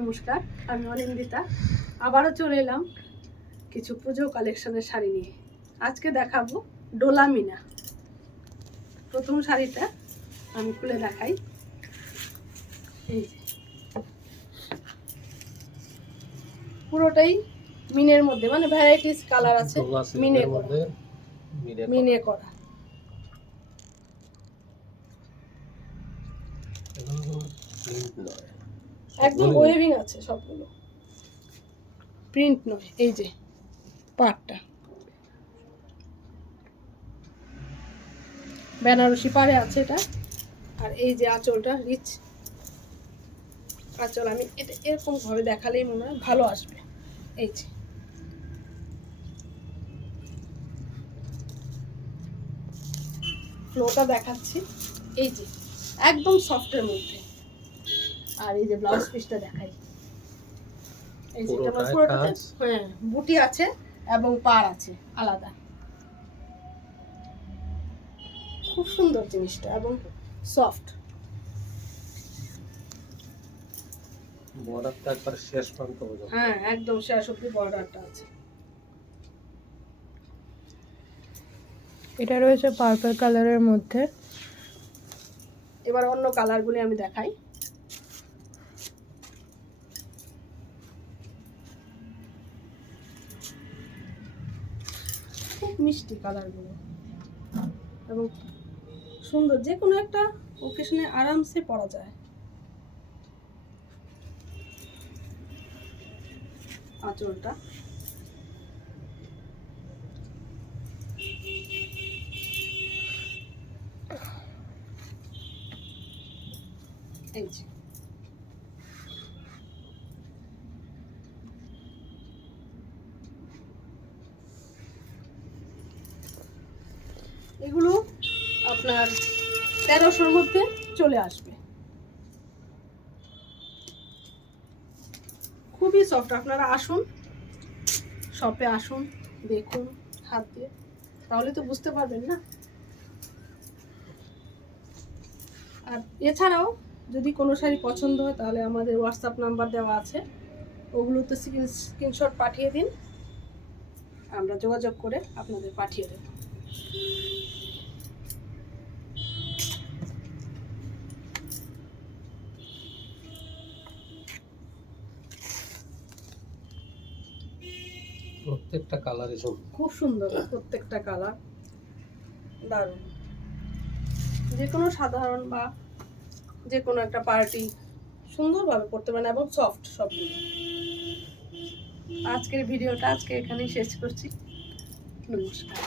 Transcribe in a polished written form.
নমস্কার, আমি অনিন্দিতা। আবারও চলে এলাম কিছু পুজো কালেকশনের শাড়ি নিয়ে। আজকে দেখাবো ডোলা মিনা। প্রথম শাড়িটা আমি খুলে দেখাই। এই যে পুরোটাই মিনের মধ্যে, মানে ভ্যারাইটিস কালার আছে, মিনে করা। একদম ওয়েভিং আছে, সবগুলো প্রিন্ট নয়। এই যে পাড়টা বেনারসি পাড়ে আছে এটা। আর এই যে আঁচলটা রিচ আঁচল। আমি এটা এরকম ভাবে দেখালেই মনে হয় ভালো আসবে। এই যে ফ্লোটা দেখাচ্ছি। এই যে একদম সফটের মধ্যে। আর এই যে ব্লাউজ পিসটা দেখাই। এই যে এটা পুরোটাতে হ্যাঁ বুটি আছে এবং পাড় আছে আলাদা। খুব সুন্দর জিনিসটা এবং সফট। বর্ডারটা একবার শেষ প্রান্ত পর্যন্ত। হ্যাঁ একদম শেষ অবধি বর্ডারটা আছে। এটা রয়েছে পার্পল কালারের মধ্যে। এবার অন্য কালারগুলি আমি দেখাই। খুব মিষ্টি কালারগুলো এবং সুন্দর, যে কোনো একটা ওকেশনে আরামসে পরা যায়। আঁচলটা এই যে এগুলো আপনার 1300-র মধ্যে চলে আসবে। খুবই সফট। আপনারা আসুন, শপে আসুন, দেখুন হাত দিয়ে, তাহলে তো বুঝতে পারবেন না। আর এছাড়াও যদি কোনো শাড়ি পছন্দ হয় তাহলে আমাদের হোয়াটসঅ্যাপ নাম্বার দেওয়া আছে, ওগুলোতে স্ক্রিনশট পাঠিয়ে দিন, আমরা যোগাযোগ করে আপনাদের পাঠিয়ে দেব। প্রত্যেকটা কালারই খুব সুন্দর, প্রত্যেকটা কালার দারুণ। যে কোনো সাধারণ বা যে কোনো একটা পার্টি সুন্দরভাবে পড়তে পারেন এবং সফট সবগুলো। আজকের ভিডিওটা এখানেই শেষ করছি। নমস্কার।